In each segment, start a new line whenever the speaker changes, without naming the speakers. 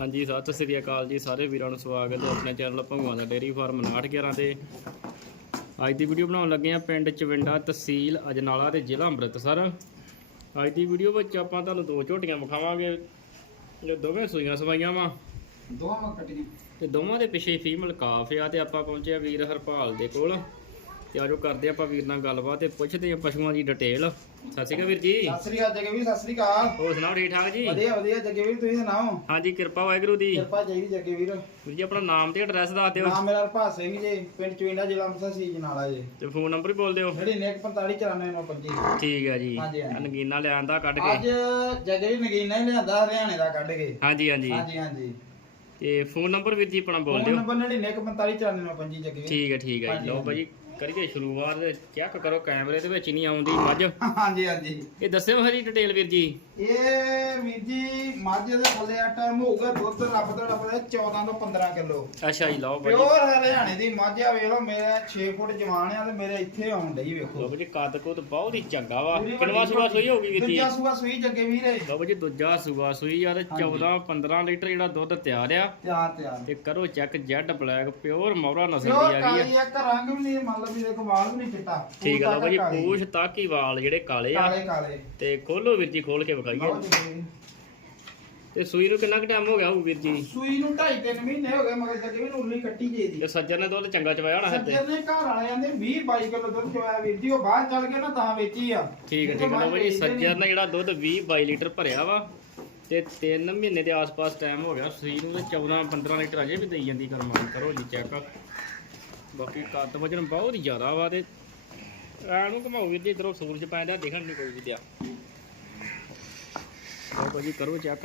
ਹਾਂਜੀ ਸਤਿ ਸ੍ਰੀ ਅਕਾਲ ਜੀ ਸਾਰੇ ਵੀਰਾਂ ਨੂੰ ਸਵਾਗਤ ਹੈ ਆਪਣੇ ਚੈਨਲ ਭੰਗਵਾਂ ਦਾ ਡੇਰੀ ਫਾਰਮ 911 ਤੇ। ਅੱਜ ਦੀ ਵੀਡੀਓ ਬਣਾਉਣ ਲੱਗੇ ਆ ਪਿੰਡ ਚਵਿੰਡਾ ਤਹਿਸੀਲ ਅਜਨਾਲਾ ਤੇ ਜ਼ਿਲ੍ਹਾ ਅੰਮ੍ਰਿਤਸਰ। ਅੱਜ ਦੀ ਵੀਡੀਓ ਵਿੱਚ ਆਪਾਂ ਤੁਹਾਨੂੰ ਦੋ ਝੋਟੀਆਂ ਵਿਖਾਵਾਂਗੇ ਇਹ ਦੋਵੇਂ ਸੂਈਆਂ ਸਵਾਈਆਂ ਵਾ।
ਦੋਵਾਂ ਮਾ ਕੱਟੀ
ਤੇ ਦੋਵਾਂ ਦੇ ਪਿੱਛੇ ਫੀਮੇਲ ਕਾਫ ਆ ਤੇ ਆਪਾਂ ਪਹੁੰਚੇ ਆ ਵੀਰ ਹਰਪਾਲ ਦੇ ਕੋਲ। ਤੇ ਆਜੋ ਕਰਦੇ ਆਪਾਂ ਵੀਰ ਨਾਲ ਗੱਲਬਾਤ ਤੇ ਪੁੱਛਦੇ ਆ ਪਸ਼ੂਆਂ ਦੀ ਡਿਟੇਲ ਸਤਿ ਸ਼੍ਰੀ ਅਕਾਲ ਵੀਰ ਜੀ।
ਸਤਿ ਸ੍ਰੀ ਅਕਾਲ ਜੱਗੇ ਸਤਿ ਸ੍ਰੀ ਅਕਾਲ।
ਹੋਰ ਸੁਣਾਓ ਠੀਕ ਠਾਕ ਜੀ?
ਵਧੀਆ ਵਧੀਆ ਜੱਗੇ ਵੀਰ ਤੁਸੀਂ ਸੁਣਾਓ?
ਹਾਂਜੀ ਕਿਰਪਾ ਵਾਹਿਗੁਰੂ ਦੀ।
ਕਿਰਪਾ ਚਾਹੀਦੀ ਜੱਗੇ ਵੀਰ
ਵੀਰ ਜੀ ਆਪਣਾ ਨਾਮ ਤੇ ਐਡਰੈਸ ਦੱਸ ਦਿਓ।
ਨਾਮ ਮੇਰਾ ਹਰਪਾਲ ਸਿੰਘ ਜੀ ਪਿੰਡ ਚਵਿੰਡਾ ਜ਼ਿਲ੍ਹਾ ਅੰਮ੍ਰਿਤਸਰ ਸੀ ਜਨਾਲਾ ਜੀ।
ਤੇ ਫੋਨ ਨੰਬਰ ਵੀ ਬੋਲ ਦਿਓ।
ਜਿਹੜੀ ਨੇਕ 459495
ਠੀਕ ਹੈ ਜੀ।
ਹਾਂਜੀ, ਹਾਂਜੀ।
ਨਗੀਨਾ ਲਿਆਂਦਾ ਕੱਢ
ਅੱਜ
ਕੇ।
ਜੱਗੇ ਵੀਰ ਨਗੀਨਾ ਹੀ ਲਿਆਂਦਾ ਹਰਿਆਣੇ ਦਾ ਕੱਢ ਕੇ।
ਹਾਂਜੀ ਹਾਂਜੀ।
ਹਾਂਜੀ ਹਾਂਜੀ।
ਤੇ ਫੋਨ ਨੰਬਰ ਵੀਰ ਜੀ ਆਪਣਾ ਬੋਲ
ਫੋਨ
ਦਿਓ।
ਨੰਬਰ ਜਿਹੜੀ ਨੇਕ 459495 ਜੱਗੇ
ਠੀਕ ਹੈ ਠੀਕ ਹੈ ਜੀ।
ਹਾਂਜੀ,
ਲਓ ਭਾਜੀ ਕਰੀਏ ਸ਼ੁਰੂਆਤ ਚੈੱਕ ਕਰੋ ਕੈਮਰੇ ਦੇ ਵਿੱਚ ਨਹੀਂ ਆਉਂਦੀ ਮੱਝ।
ਹਾਂਜੀ ਹਾਂਜੀ।
ਇਹ ਦੱਸਿਓ ਹਰੀ ਡਿਟੇਲ ਵੀਰ ਜੀ।
ਇਹ ਵੀਰ ਜੀ ਮੱਝ ਦੇ ਥੱਲੇ ਆ ਟਾਈਮ ਹੋਊਗਾ ਦੁੱਧ ਰੱਬ ਦਾ ਰੱਬ ਦਾ 14 ਤੋਂ 15 ਕਿਲੋ।
ਅੱਛਾ ਜੀ ਲਓ ਭਾਜੀ।
ਪਿਓਰ ਹਰਿਆਣੇ ਦੀ ਮੱਝ ਆ ਵੇਖ ਲਓ ਮੇਰੇ 6 ਫੁੱਟ ਜਵਾਨ ਆ ਤੇ ਮੇਰੇ ਇੱਥੇ ਆਉਣ ਡਈ ਵੇਖੋ।
ਲਓ ਭਾਜੀ ਕੱਦ ਕੁੱਦ ਬਹੁਤ ਹੀ ਚੰਗਾ ਵਾ। ਕਿੰਨਵਾ ਸੂਆ ਸੂਈ ਹੋਊਗੀ ਵੀਰ ਜੀ?
ਦੂਜਾ ਸੂਆ ਸੂਈ ਜੱਗੇ ਵੀਰੇ।
ਲਓ ਭਾਜੀ ਦੂਜਾ ਸੂਆ ਸੂਈ ਆ ਤੇ
ਹਾਂਜੀ।
14 15 ਲੀਟਰ ਜਿਹੜਾ ਦੁੱਧ ਤਿਆਰ ਆ।
ਤਿਆਰ ਤਿਆਰ।
ਤੇ ਕਰੋ check Z black pure Murrah ਨਸਲ ਦੀ ਆ ਗਈ
ਕਾਲੀ
ਆ
ਇੱਕ ਰੰਗ ਵੀ ਨਹੀਂ ਮੰਨ ਲਓ ਵੀ ਦੇਖੋ ਵਾਲ ਵੀ ਨਹੀਂ ਚਿੱਟਾ
ਠੀਕ ਆ ਲਓ ਭਾਜੀ
ਕਾਲੀ।
ਪੂਛ ਤੱਕ ਹੀ ਵਾਲ ਜਿਹੜੇ ਕਾਲੇ ਆ।
ਕਾਲੇ ਕਾਲੇ।
ਤੇ ਖੋਲੋ ਵੀਰ ਜੀ ਖੋਲ ਕੇ ਵਿਖਾਈਏ।
ਬਹੁਤ
ਤੇ ਸੂਈ ਨੂੰ ਕਿੰਨਾ ਕੁ ਟਾਈਮ ਹੋ ਗਿਆ ਹੋਊ ਵੀਰ ਜੀ?
ਸੂਈ ਨੂੰ 2.5 3 ਮਹੀਨੇ ਹੋ ਗਏ ਮਗਰ ਜੱਗੇ ਵੀ ਉਰਲੀ ਕੱਟੀ ਜੇ ਦੀ।
ਤੇ ਸੱਜਰ ਨੇ ਦੁੱਧ ਚੰਗਾ ਚਵਾਇਆ ਹੋਣਾ ਤੇ
ਸੱਜਰ ਨੇ ਘਰ ਵਾਲੇ ਆਂਦੇ 20 22 ਕਿਲੋ ਦੁੱਧ ਚੋਇਆ ਵੀਰ ਜੀ ਉਹ ਬਾਹਰ ਚੱਲ ਗਏ ਨਾ ਤਾਂ ਵੇਚੀ ਆ।
ਠੀਕ ਹੈ ਠੀਕ ਹੈ ਲਓ ਭਾਜੀ ਸੱਜਰ ਨੇ ਜਿਹੜਾ ਦੁੱਧ 20 22 ਲੀਟਰ ਭਰਿਆ ਵਾ ਤੇ 3 ਮਹੀਨੇ ਦੇ ਆਸ-ਪਾਸ ਟਾਈਮ ਹੋ ਗਿਆ ਸੂਈ ਨੂੰ ਤੇ 14 15 ਲੀਟਰ ਅਜੇ ਵੀ ਦੇਈ ਜਾਂਦੀ ਕਰਮਾਨ ਕਰੋ ਜੀ ਚੈੱਕ ਬਾਕੀ ਕੱਦ ਵਜਨ ਬਹੁਤ ਜ਼ਿਆਦਾ ਵਾ ਤੇ ਐਨੂੰ ਘਮਾਓ ਵੀਰ ਜੀ, ਇਧਰੋਂ ਸੂਰਜ ਪੈਂਦਾ ਦਿਖਣ ਨਹੀਂ ਕੋਈ ਵੀ ਦਿਆ ਲਓ ਭਾਜੀ ਕਰੋ ਚੈੱਕ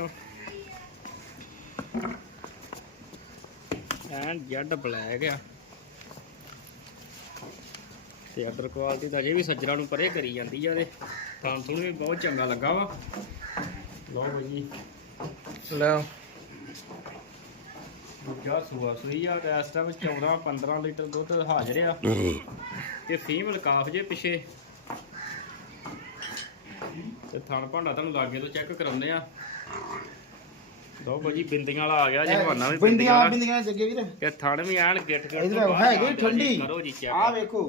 ਐਨ ਜੈਡ ਬਲੈਕ ਆ। ਤੇ ਅਦਰ ਕੁਆਲਿਟੀ ਦਾ ਜੇ ਵੀ ਸੱਜਰਾਂ ਨੂੰ ਪਰੇ ਕਰੀ ਜਾਂਦੀ ਆ ਤੇ ਥਾਂ ਥੁਣ ਵੀ ਬਹੁਤ ਚੰਗਾ ਲੱਗਾ ਵਾ। ਲਓ ਭਾਈ ਜੀ। ਦੂਜਾ ਸੂਆ ਸੂਈ ਆ ਇਸ ਟਾਈਮ 14 15 ਲੀਟਰ ਦੁੱਧ ਹਾਜ਼ਰ ਆ। ਤੇ ਫੀਮੇਲ ਕਾਫ ਜੇ ਪਿਛੇ। ਤੇ ਥਣ ਭਾਂਡਾ ਤੁਹਾਨੂੰ ਲਾਗੇ ਤੋਂ ਚੈੱਕ ਕਰਾਉਂਦੇ ਆ। ਲਓ ਭਾਜੀ ਬਿੰਦੀਆਂ ਵਾਲਾ ਆ ਗਿਆ ਜੀ ਹਵਾਨਾ ਵੀ ਬਿੰਦੀਆਂ
ਬਿੰਦੀਆਂ ਜੱਗੇ ਵੀਰ।
ਤੇ ਥਣ ਵੀ ਐਨ ਗਿੱਟ ਗਿੱਟ
ਇਧਰ ਹੈਗੀ। ਠੰਡੀ।
ਕਰੋ ਜੀ
ਆ
ਚੈੱਕ
ਵੇਖੋ।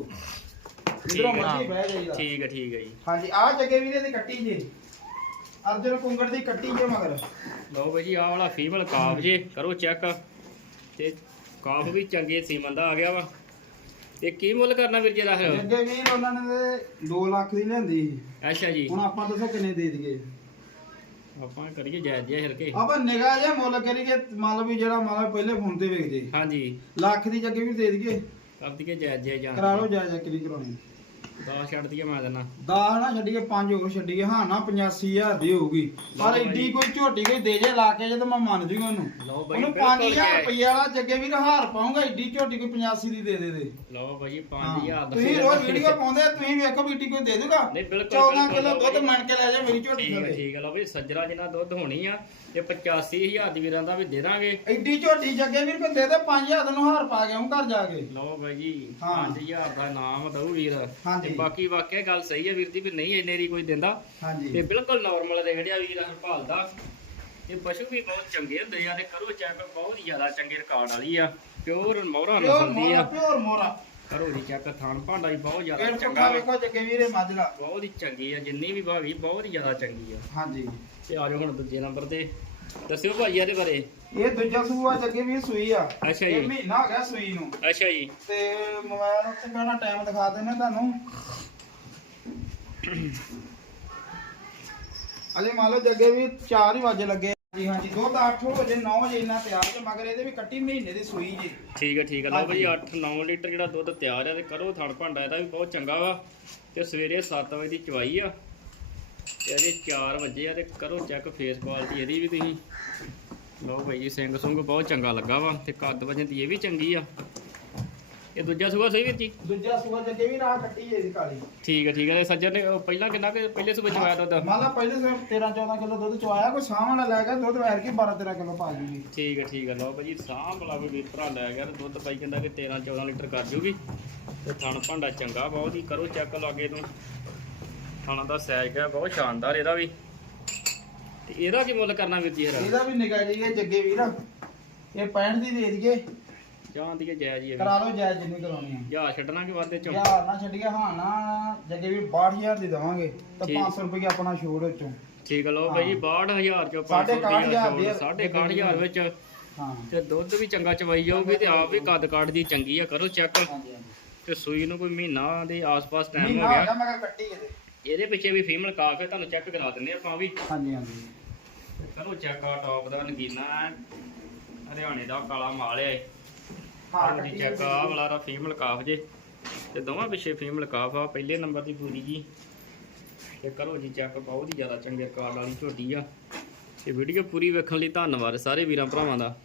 ਠੀਕ
ਇਧਰੋਂ। ਮੱਛੀ ਬਹਿ ਜਾਈਦਾ।
ਠੀਕ ਹੈ ਠੀਕ ਹੈ ਜੀ।
ਹਾਂਜੀ ਆ ਜੱਗੇ ਵੀਰੇ ਦੀ ਕੱਟੀ ਜੇ। ਅਰਜਨ ਕੁੰਗੜ ਦੀ ਕੱਟੀ ਜੇ ਮਗਰ।
ਲਓ ਭਾਈ ਜੀ ਆਹ ਵਾਲਾ ਫੀਮੇਲ ਕਾਫ ਜੇ ਕਰੋ ਚੈੱਕ ਤੇ ਕਾਫ ਵੀ ਚੰਗੇ ਸੀਮਨ ਦਾ ਆ ਗਿਆ ਵਾ। ਤੇ ਕੀ ਮੁੱਲ ਕਰਨਾ ਵੀਰ ਜੀ ਦਾ ਫਿਰ?
ਜੱਗੇ ਵੀਰ ਉਹਨਾਂ ਨੇ 2 ਲੱਖ ਦੀ ਲੈਂਦੀ।
ਅੱਛਾ ਜੀ।
ਹੁਣ ਆਪਾਂ ਦੱਸੋ ਕਿੰਨੇ ਦੇ ਦਈਏ?
ਆਪਾਂ ਕਰੀਏ ਜਾਇਜ਼ ਜਿਹਾ ਹਿਰਕੇ
ਆਪਾਂ ਨਿਗਾਹ ਜਿਹਾ ਮੁੱਲ ਕਰੀਏ ਮੰਨ ਲਓ ਵੀ ਜਿਹੜਾ ਮੰਨ ਲਓ ਪਹਿਲੇ ਫੋਨ ਤੇ ਵੇਖ ਜੇ
ਹਾਂਜੀ।
ਲੱਖ ਦੀ ਜੱਗੇ ਵੀ ਦੇ ਦਈਏ।
ਕਰ ਦਈਏ ਜਾਇਜ਼ ਜਿਹਾ ਜਾਂ।
ਕਰਾ ਲਓ ਜਾ ਜਾ ਕਿਰੀ ਕਰਾਉਣੀ।
ਦਾ ਛੱਡ ਦਈਏ ਮੈਂ ਦੇਣਾ
ਦਾ ਨਾ ਛੱਡੀਏ 5 ਹੋਰ ਛੱਡੀਏ ਹਾਂ ਨਾ 85000 ਦੀ ਹੋਊਗੀ ਪਰ
ਬਾਈ।
ਕੋਈ ਝੋਟੀ ਕੋਈ ਦੇ ਜੇ ਲਾ ਕੇ ਜੇ ਤਾਂ ਮੈਂ ਮੰਨ ਜੂਗਾ ਉਹਨੂੰ
ਲਓ ਬਾਈ
ਉਹਨੂੰ
ਬਿਲਕੁਲ
5000
ਜਾਇਜ਼।
ਰੁਪਏ ਵਾਲਾ ਜੱਗੇ ਵੀਰ ਹਾਰ ਪਾਉਂਗਾ ਏਡੀ ਝੋਟੀ ਕੋਈ 85 ਦੀ ਦੇ ਦੇ ਦੇ
ਲਓ
ਹਾਂ।
5000
ਤੁਸੀਂ ਰੋਜ਼ ਵੀਡੀਓ ਪਾਉਂਦੇ ਤੁਸੀਂ ਵੇਖੋ ਵੀ ਏਡੀ ਕੋਈ ਦੇ ਦੂਗਾ
ਨਹੀਂ ਬਿਲਕੁਲ
14
ਬਿਲਕੁਲ
ਕਿਲੋ ਦੁੱਧ
ਬਾਈ।
ਮੰਨ ਕੇ ਲੈ ਜਾ ਮੇਰੀ ਝੋਟੀ
ਹੈ
ਥੱਲੇ
ਠੀਕ ਹੈ ਲਓ ਵੀ ਸੱਜਰਾ ਜਿੰਨਾ ਦੁੱਧ ਹੋਣੀ ਆ ਤੇ 85000 ਦੀ ਵੀਰਾਂ ਦਾ ਵੀ ਦੇ ਦਾਂਗੇ
ਐਡੀ ਝੋਟੀ ਜੱਗੇ ਵੀਰ ਕੋ ਦੇ ਦੇ 5000 ਤੈਨੂੰ ਹਾਰ ਪਾ ਕੇ ਆਉਂ ਘਰ ਜਾ ਕੇ
ਲਓ ਬਾਈ ਜੀ
ਹਾਂ।
5000 ਦਾ ਨਾਮ ਦਊ ਵੀਰ
ਹਾਂਜੀ।
ਤੇ ਬਾਕੀ ਵਾਕਿਆ ਗੱਲ ਸਹੀ ਹੈ ਵੀਰ ਦੀ ਵੀ ਨਹੀਂ ਇੰਨੇ ਦੀ ਕੋਈ ਦਿੰਦਾ। ਤੇ
ਹਾਂਜੀ
ਬਿਲਕੁਲ ਨਾਰਮਲ ਰੇਟ ਆ ਵੀਰ ਹਰਪਾਲ ਦਾ ਇਹ ਪਸ਼ੂ ਵੀ ਬਹੁਤ ਚੰਗੇ ਹੁੰਦੇ ਆ ਤੇ ਕਰੋ ਚੈੱਕ ਬਹੁਤ ਜ਼ਿਆਦਾ ਚੰਗੇ ਰਿਕਾਰਡ ਵਾਲੀ ਆ। ਪਿਓਰ ਮੋਹਰਾ ਨਸਲ ਦੀ ਆ।
ਪਿਓਰ ਮੋਰਾ
ਕਰੋ ਦੀ ਚੈੱਕ ਥਾਣ ਭਾਂਡਾ ਵੀ ਬਹੁਤ ਜ਼ਿਆਦਾ ਚੰਗਾ।
ਵੇਖੋ ਜੱਗੇ ਵੀਰੇ ਦਾ
ਬਹੁਤ ਹੀ ਚੰਗੀ ਆ ਜਿੰਨੀ ਵੀ ਭਾਗੀ ਬਹੁਤ ਹੀ ਜ਼ਿਆਦਾ ਚੰਗੀ ਆ।
ਹਾਂਜੀ।
ਤੇ ਆ ਜਾਓ ਹੁਣ ਦੂਜੇ ਨੰਬਰ ਤੇ। ਦੱਸਿਓ ਭਾਈ ਇਹਦੇ ਬਾਰੇ।
ਇਹ ਦੂਜਾ ਸੂਆ ਜੱਗੇ ਵੀਰ ਸੂਈ ਆ।
ਅੱਛਾ
ਇਹ
ਜੀ।
ਮਹੀਨਾ ਹੋ ਗਿਆ ਸੂਈ ਨੂੰ।
ਅੱਛਾ ਜੀ।
ਤੇ ਮੋਬਾਈਲ ਉੱਤੇ ਪਹਿਲਾਂ ਟਾਈਮ ਦਿਖਾ ਦਿੰਦੇ ਤੁਹਾਨੂੰ। ਅਜੇ ਮੰਨ ਲਓ ਜੱਗੇ ਵੀ 4 ਹੀ ਵਜੇ ਲੱਗੇ। ਜੀ ਹਾਂਜੀ। ਦੁੱਧ 8 ਵਜੇ 9 ਵਜੇ ਇੰਨਾ ਤਿਆਰ ਜੇ ਮਗਰ ਇਹਦੇ ਵੀ ਕੱਟੀ ਮਹੀਨੇ ਦੀ ਸੂਈ ਜੀ।
ਠੀਕ ਹੈ ਠੀਕ ਹੈ ਲਓ ਭਾਈ
ਹਾਂਜੀ।
8-9 ਲੀਟਰ ਜਿਹੜਾ ਦੁੱਧ ਤਿਆਰ ਆ ਤੇ ਕਰੋ ਥਣ ਭਾਂਡਾ ਇਹਦਾ ਵੀ ਬਹੁਤ ਚੰਗਾ ਵਾ। ਤੇ ਸਵੇਰੇ 7 ਵਜੇ ਦੀ ਚਵਾਈ ਆ। ਤੇ ਇਹਦੇ 4 ਵਜੇ ਆ ਤੇ ਕਰੋ ਚੈੱਕ ਫੇਸ ਕੁਆਲਿਟੀ ਇਹਦੀ ਵੀ ਤੁਸੀਂ। ਲਓ ਭਾਈ ਜੀ ਸਿੰਘ ਸੁੰਗ ਬਹੁਤ ਚੰਗਾ ਲੱਗਾ ਵਾ ਤੇ ਕੱਦ ਵਜਨ ਦੀ ਇਹ ਵੀ ਚੰਗੀ ਆ। ਇਹ ਦੂਜਾ ਸੂਆ ਸਹੀ ਵੀਰ ਜੀ?
ਦੂਜਾ ਸੂਆ ਜੱਗੇ ਵੀ ਰਾਹ ਕੱਟੀ ਜੇ ਦੀ ਕਾਲੀ।
ਠੀਕ ਹੈ ਠੀਕ ਹੈ ਤੇ ਸੱਜਣ ਨੇ ਉਹ ਪਹਿਲਾਂ ਕਿੰਨਾ ਕੁ ਪਹਿਲੇ ਸੂਬੇ ਚਵਾਇਆ ਦੁੱਧ?
ਮੰਨ ਲਾ ਪਹਿਲੇ ਸਵੇਰ 13 14 ਕਿਲੋ ਦੁੱਧ ਚਵਾਇਆ ਕੋਈ ਸਾਹਮਣਾ ਲੈ ਗਿਆ ਦੁੱਧ ਵੈਰ ਕੇ 12 13 ਕਿਲੋ ਪਾ ਜੂਗੀ।
ਠੀਕ ਹੈ ਠੀਕ ਹੈ ਲਓ ਭਾਜੀ ਵਾਲਾ ਕੋਈ ਵੀਰ ਭਰਾ ਲੈ ਗਿਆ ਤੇ ਦੁੱਧ ਪਾਈ ਕਹਿੰਦਾ ਕਿ 13 14 ਲੀਟਰ ਕਰ ਜੂਗੀ। ਤੇ ਥਣ ਭਾਂਡਾ ਚੰਗਾ ਬਹੁਤ ਹੀ ਕਰੋ ਚੈੱਕ ਲਾਗੇ ਤੋਂ। ਥਾਣਾ ਦਾ ਸਾਈਜ਼ ਹੈ ਬਹੁਤ ਸ਼ਾਨਦਾਰ ਇਹਦਾ ਵੀ। ਤੇ ਇਹਦਾ ਕੀ ਮੁੱਲ ਕਰਨਾ ਵੀਰ ਜੀ ਹਰਾ
ਇਹਦਾ ਵੀ ਨਿਕਾ ਜੀ ਇਹ ਜੱਗੇ ਵੀਰ। ਇਹ 65 ਦੀ ਦੇ ਦਈਏ।
ਜਾਂ ਦੀ ਜਾਇਜ਼ ਹੀ ਹੈ।
ਕਰਾ ਲਓ ਜਾਇਜ਼ ਜਿੰਨੀ ਕਰਾਉਣੀ ਆ
ਜਾਂ ਛੱਡਣਾ ਕਿ ਵਾਦੇ ਚੋਂ?
ਯਾਰ ਨਾ ਛੱਡੀਏ ਹਾਂ ਨਾ। ਜੱਗੇ ਵੀ 62000 ਦੀ ਦਵਾਂਗੇ। ਤਾਂ
ਠੀਕ।
500 ਰੁਪਏ ਆਪਣਾ ਛੋੜ ਵਿੱਚੋਂ।
ਠੀਕ ਲਓ ਬਾਈ 62000 ਚੋਂ
ਸਾਢੇ
500
ਇਕਾਹਠ ਹਜ਼ਾਰ ਦੀ ਆ।
ਸਾਢੇ 61000 ਵਿੱਚ।
ਹਾਂ।
ਤੇ ਦੁੱਧ ਵੀ ਚੰਗਾ ਚਵਾਈ ਜਾਊਗੀ ਤੇ ਆਪ ਵੀ ਕੱਦ ਕਾਠ ਦੀ ਚੰਗੀ ਆ ਕਰੋ ਚੈੱਕ।
ਹਾਂਜੀ ਹਾਂਜੀ।
ਤੇ ਸੂਈ ਨੂੰ ਕੋਈ ਮਹੀਨਾ ਦੇ ਆਸ-ਪਾਸ ਟਾਈਮ
ਮਹੀਨਾ
ਹੋ
ਹੋ
ਗਿਆ
ਗਿਆ ਮੈਂ ਕਿਹਾ ਕੱਟੀ ਇਹਦੇ।
ਇਹਦੇ ਪਿੱਛੇ ਵੀ ਫੀਮੇਲ ਕਾਫ ਹੈ ਤੁਹਾਨੂੰ ਚੈੱਕ ਕਰਾ ਦਿੰਦੇ ਆਪਾਂ ਵੀ।
ਹਾਂਜੀ ਹਾਂਜੀ।
ਕਰੋ ਚੈੱਕ ਆ ਟੌਪ ਦਾ ਨਗੀਨਾ। ਹਰਿਆਣੇ ਦਾ ਕਾਲਾ ਮਾਲ ਹੈ।
ਹਾਂ
ਹਾਂ ਜੀ ਚੈੱਕ ਆ ਵਾਲਾ ਰਾ ਫੀਮੇਲ ਕਾਫ ਜੇ। ਤੇ ਦੋਵਾਂ ਪਿੱਛੇ ਫੀਮੇਲ ਕਾਫ ਆ ਪਹਿਲੇ ਨੰਬਰ ਦੀ ਪੂਰੀ ਜੀ। ਤੇ ਕਰੋ ਜੀ ਚੈੱਕ ਬਹੁਤ ਹੀ ਜ਼ਿਆਦਾ ਚੰਗੇ ਕਾਰਡ ਵਾਲੀ ਝੋਟੀ ਆ। ਤੇ ਵੀਡੀਓ ਪੂਰੀ ਵੇਖਣ ਲਈ ਧੰਨਵਾਦ ਸਾਰੇ ਵੀਰਾਂ ਭਰਾਵਾਂ ਦਾ।